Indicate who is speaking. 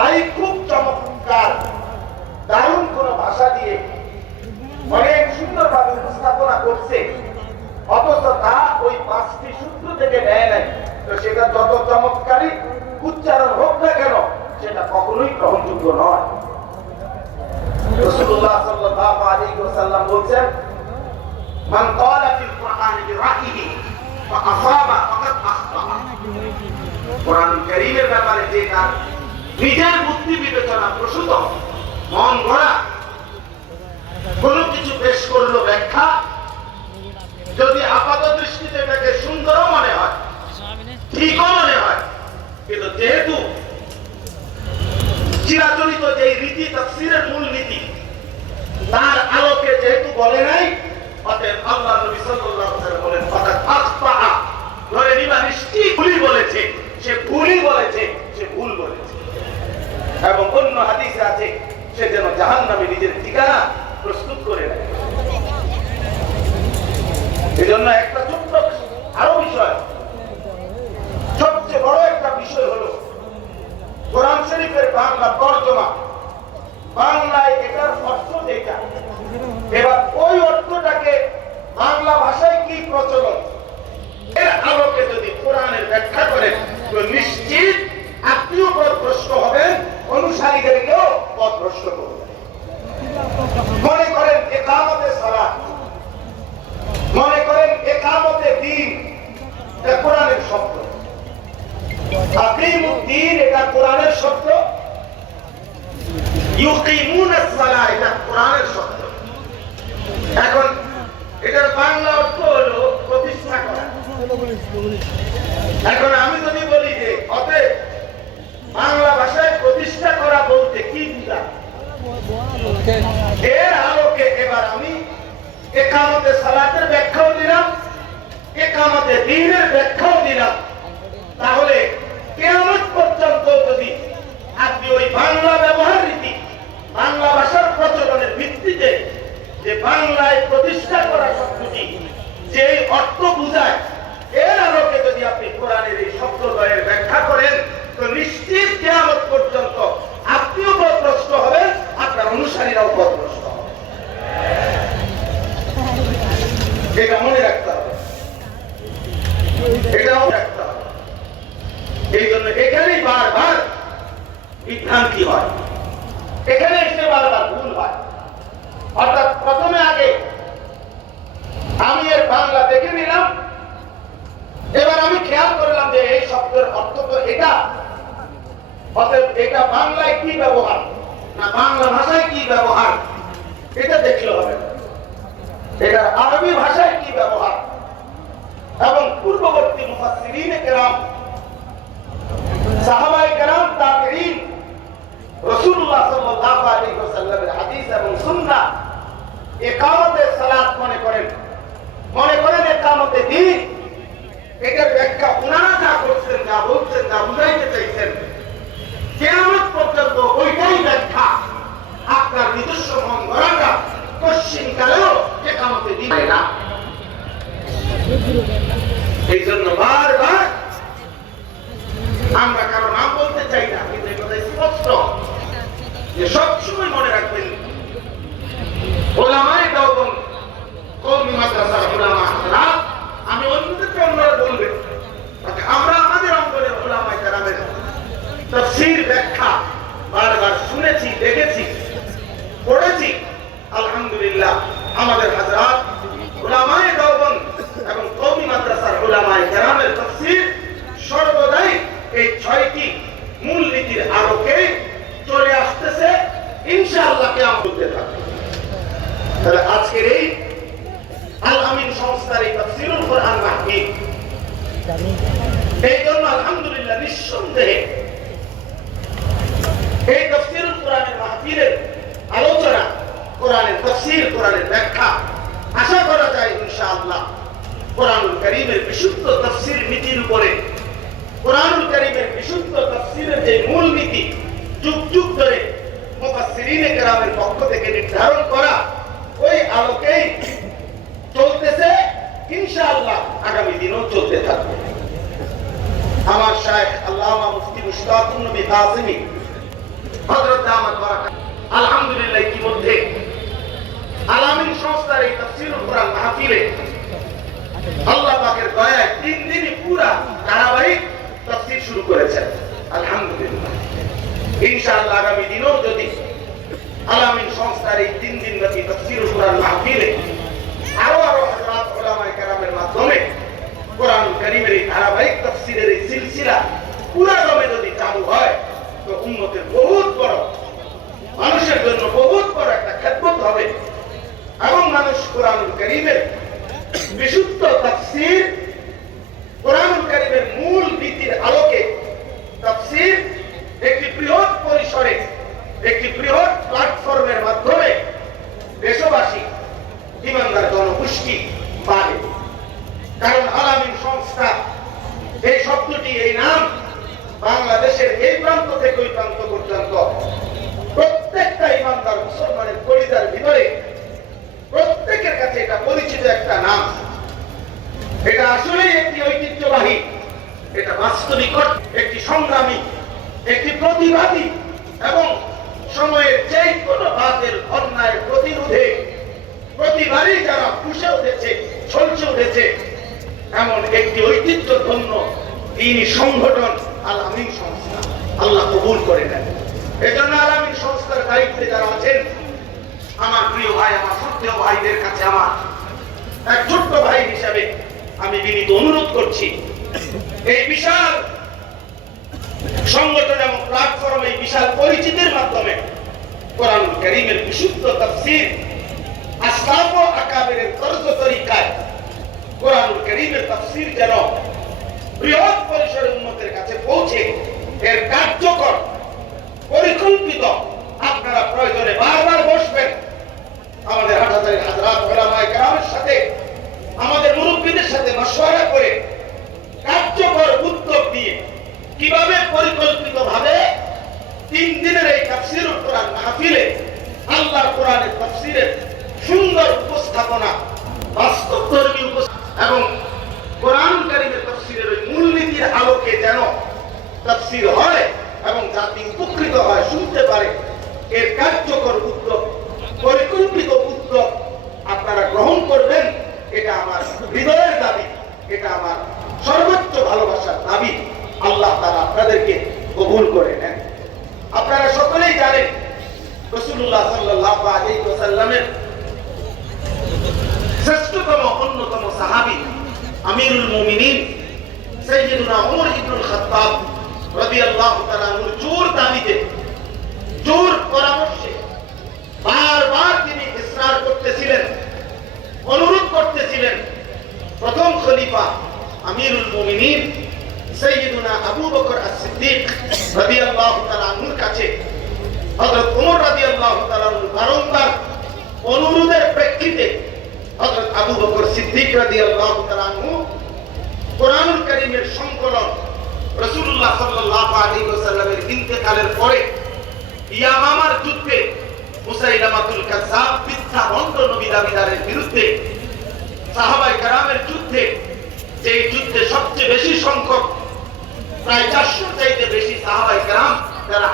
Speaker 1: তাই খুব চমৎকার, দারুণ কোন ভাষা দিয়ে অনেক সুন্দরভাবে উপস্থাপনা করছে। অথচ তা ওই পাঁচটি সূত্র থেকে নেয় নাই। তো সেটা যত চমৎকারই উচ্চারণ হোক না কেন, সেটা কখনোই গ্রহণযোগ্য নয়। বলছেন ব্যাপারে যে তার নিজের বুদ্ধি বিবেচনা প্রসূত, মন গড়া, কোনো কিছু পেশ করল ব্যাখ্যা, যদি আপাত দৃষ্টিতে এটাকে সুন্দরও মনে হয়, ঠিকও মনে হয়, কিন্তু যেহেতু চিরাচরিত যে রীতি, তাফসীরের মূল নীতি, তার আলোকে যেহেতু বলে নাই, অতএব আল্লাহ নবী সাল্লাল্লাহু আলাইহি বলেন ফাকাত আখতা ধরে নিবা, নিশ্চয়ই ভুলই বলেছে, সে ভুল বলেছে। এবং অন্য হাদিসে আছে সে যেন জাহান নামে নিজের ঠিকানা প্রস্তুত করে নেয় এই জন্য একটা ছোট্ট আরও বিষয় সবচেয়ে বড় একটা বিষয় হলো কোরআন শরীফের বাংলা তর্জমা বাংলায় এটার অর্থ যেটা এবার ওই অর্থটাকে বাংলা ভাষায় কি প্রচলন এর আলোকে যদি কোরআনের ব্যাখ্যা করেন তো নিশ্চিত আপনিও পথভ্রষ্ট হবেন অনুসারীদেরকেও পথভ্রষ্ট করবেন মনে করেন একামতে সালাত মনে করেন একামতে দিন এটা কোরআনের শব্দ। আকিমুদ্দিন এটা কোরআনের শব্দ? ইউকিমুনাস সালাহ এটা কোরআনের শব্দ। এখন এটার বাংলা অর্থ হলো প্রতিষ্ঠা করা এখন আমি যদি বলি যে অতএব বাংলা ভাষায় প্রতিষ্ঠা করা বলতে কি বুঝা এর আলোকে এবার আমি একামতে সালাতের ব্যাখ্যাও দিলাম একামতে দিনের ব্যাখ্যাও দিলাম তাহলে কেমন পর্যন্ত যদি আপনি ওই বাংলা ব্যবহার রীতি বাংলা ভাষার প্রচলনের ভিত্তিতে যে বাংলায় প্রতিষ্ঠা করা শব্দটি যে অর্থ বুঝায়, এর আলোকে যদি আপনি কোরআনের এই শব্দদ্বয়ের ব্যাখ্যা করেন, তো নিশ্চিত কেমন পর্যন্ত আপনিও পথভ্রষ্ট হবেন, আপনার অনুসারীরাও পথভ্রষ্ট হবে। এটা মনে রাখতে হবে। এটাও রাখতে হবে। এই জন্য এখানেই বারবার বিভ্রান্তি হয়। এখানে এসে বারবার ভুল হয়। অর্থাৎ প্রথমে আগে আমি এর বাংলা দেখে নিলাম। এবার আমি খেয়াল করলাম যে এই শব্দের অর্থ তো এটা। অতএব এটা বাংলায় কি ব্যবহার? না, বাংলা ভাষায় কি ব্যবহার? এটা দেখলে হবে। এটা আরবি ভাষায় কি ব্যবহার? এবং পূর্ববর্তী মুফাসসিরিনে কেরাম সাহাবায়ে কেরাম, তাবেঈন, রাসূলুল্লাহ সাল্লাল্লাহু আলাইহি ওয়াসাল্লামের হাদিস এবং সুন্নাহ ইকামতে সালাত মনে করেন। মনে করেন একামতে দিন? এটার ব্যাখ্যা ওনারা যা করছেন, যা বলছেন, যা বুঝাইতে চাইছেন কেমন পর্যন্ত ওইটাই ব্যাখ্যা আপনার নিজস্ব মন ধরাটা পশ্চিম কালেও একামতে দিবে না এই জন্য বারবার আমরা কারও নাম বলতে চাই না কিন্তু এই কথা স্পষ্ট যে সবসময় মনে রাখবেন ওলামায় দাওবন কৌমি মাদ্রাসার ওলামা হাজরাত আমি অন্যদেরকে অন্যরা বলবে তাতে আমরা আমাদের অঙ্গনের ওলামায় কারামের তফসির ব্যাখ্যা বারবার শুনেছি দেখেছি পড়েছি আলহামদুলিল্লাহ আমাদের হাজরাত এবং মাদ্রাসার কেরামের সর্বদাই এই ছয়টি আলোকে চলে আসতেছে। থাকবে। তাহলে আজকের এই আল আমিন সংস্থার এই তাফসীরুল কোরআন মাহফিল, এই জন্য আলহামদুলিল্লাহ নিঃসন্দেহে এই তাফসীরুল কোরআনের মাহফিলের আলোচনা কোরআনের তাফসীর, কোরআনের ব্যাখ্যা। আশা করা যায় ইনশাআল্লাহ কোরআনুল কারীমের বিশুদ্ধ তাফসীর নীতির উপরে, কোরআনুল কারীমের বিশুদ্ধ তাফসীরের যে মূল নীতি, যুগ যুগ ধরে মুফাসসিরিনে কেরামের পক্ষ থেকে নির্ধারণ করা, ওই আলোকেই চলতেছে, ইনশাআল্লাহ আগামী দিনও চলতে থাকবে। আমার শায়েখ আল্লামা মুফতি মুশতাকুন নবী কাসিমি হযরত দামাত বারাকাত আলহামদুলিল্লাহ সংস্থার এই তাফসীরুল কোরআন মাহফিলে। আল্লাহ পাকের দয়ায় তিন দিনই পুরা ধারাবাহিক তাফসীর শুরু করেছেন। আলহামদুলিল্লাহ। ইনশাআল্লাহ আগামী দিনেও যদি আলামিন সংস্থার এই তিন দিন ব্যাপী তাফসীরুল কোরআন মাহফিলে আরও আরও হযরত উলামায়ে কেরামের মাধ্যমে কোরআন কারীমের এই ধারাবাহিক তাফসীরের এই সিলসিলা পুরা দমে যদি চালু হয়, তো উম্মতের বহুত বড়, মানুষের জন্য বহুত বড় একটা খেদমত হবে। এবং মানুষ কোরআন করিমের বিশুদ্ধ তাফসির কোরআন করিমের মূল নীতির আলোকে তাফসির একটি বৃহৎ পরিসরে, একটি বৃহৎ প্ল্যাটফর্মের মাধ্যমে দেশবাসী, ইমানদার জনগোষ্ঠী পাবে কারণ আলামিন সংস্থা এই শব্দটি এই নাম বাংলাদেশের এই প্রান্ত থেকে ওই প্রান্ত পর্যন্ত প্রত্যেকটা ইমানদার মুসলমানের পরিবার ভিতরে প্রত্যেকের কাছে এটা পরিচিত একটা নাম এটা আসলেই একটি ঐতিহ্যবাহী এটা বাস্তবিক একটি সংগ্রামী একটি প্রতিবাদী এবং যে কোনো বাদের অন্যায় প্রতিরোধে। প্রতিবারই যারা পুষে উঠেছে চলছে উঠেছে, এমন একটি ঐতিহ্য ধন্য তিনি সংগঠন আল আমিন সংস্থা আল্লাহ কবুল করে নেন। এজন্য আল আমিন সংস্থার দায়িত্বে যারা আছেন, আমার প্রিয় ভাই, আমার সত্য ভাইদের কাছে আমার এক ছোট্ট ভাই হিসাবে আমি বিনীত অনুরোধ করছি, এই বিশাল সংগঠন এবং প্ল্যাটফর্ম এই বিশাল পরিচিতির মাধ্যমে কোরআন করিমের বিশুদ্ধ তফসির আসলাফ ও আকাবের তর্জ তরিকায় কোরআন করিমের তফসির যেন বৃহৎ পরিসরে উন্নতের কাছে পৌঁছে, এর কার্যকর, পরিকল্পিত আপনারা প্রয়োজনে বারবার বসবেন। আমাদের হাটাজারির হাজরাত ওলামায়ে কেরামের সাথে আমাদের মুরব্বীদের সাথে মশওয়ারা করে কার্যকর উদ্যোগ নিয়ে কীভাবে পরিকল্পিত ভাবে তিন দিনের এই তাফসিরুল কোরআন মাহফিলে আল্লাহর কোরআনের তাফসিরের সুন্দর উপস্থাপনা বাস্তব ধর্মী এবং কোরআন কারিমের তাফসিরের ওই মূলনীতির আলোকে যেন তাফসির হয় এবং জাতি উপকৃত হয় শুনতে পারে এর কার্যকর উদ্যোগ পরিকল্পিত উদ্যোগ আপনারা গ্রহণ করবেন এটা আমার হৃদয়ের দাবি এটা আমার সর্বোচ্চ ভালোবাসার দাবি আল্লাহ তারা আপনাদেরকে কবুল করে নেন। আপনারা সকলেই জানেন বারবার তিনি অনুরোধ করতেছিলেন প্রথম খলিফা আমিরুল মুমিনিন সৈয়দুনা আবু বকর as-সিদ্দিক রাদিয়াল্লাহু তাআলা আনহুর কাছে হযরত ওমর রাদিয়াল্লাহু তাআলা বারংবার অনুরোধের প্রেক্ষিতে হযরত আবু বকর সিদ্দিক রাদিয়াল্লাহু তাআলা আনহু কোরআনুল কারীমের সংকলন রাসূলুল্লাহ সাল্লাল্লাহু আলাইহি ওয়াসাল্লামের ইন্তেকালের পরে ইয়ামামার যুদ্ধে মুসাইলামাতুল কাযযাব মিথ্যা ভণ্ড নবী দাবিদারের বিরুদ্ধে সাহাবায়ে কেরামের যুদ্ধে যে যুদ্ধে সবচেয়ে বেশি সংখ্যক প্রায় চারশোর চাইতে বেশি সাহাবাই গ্রাম যারা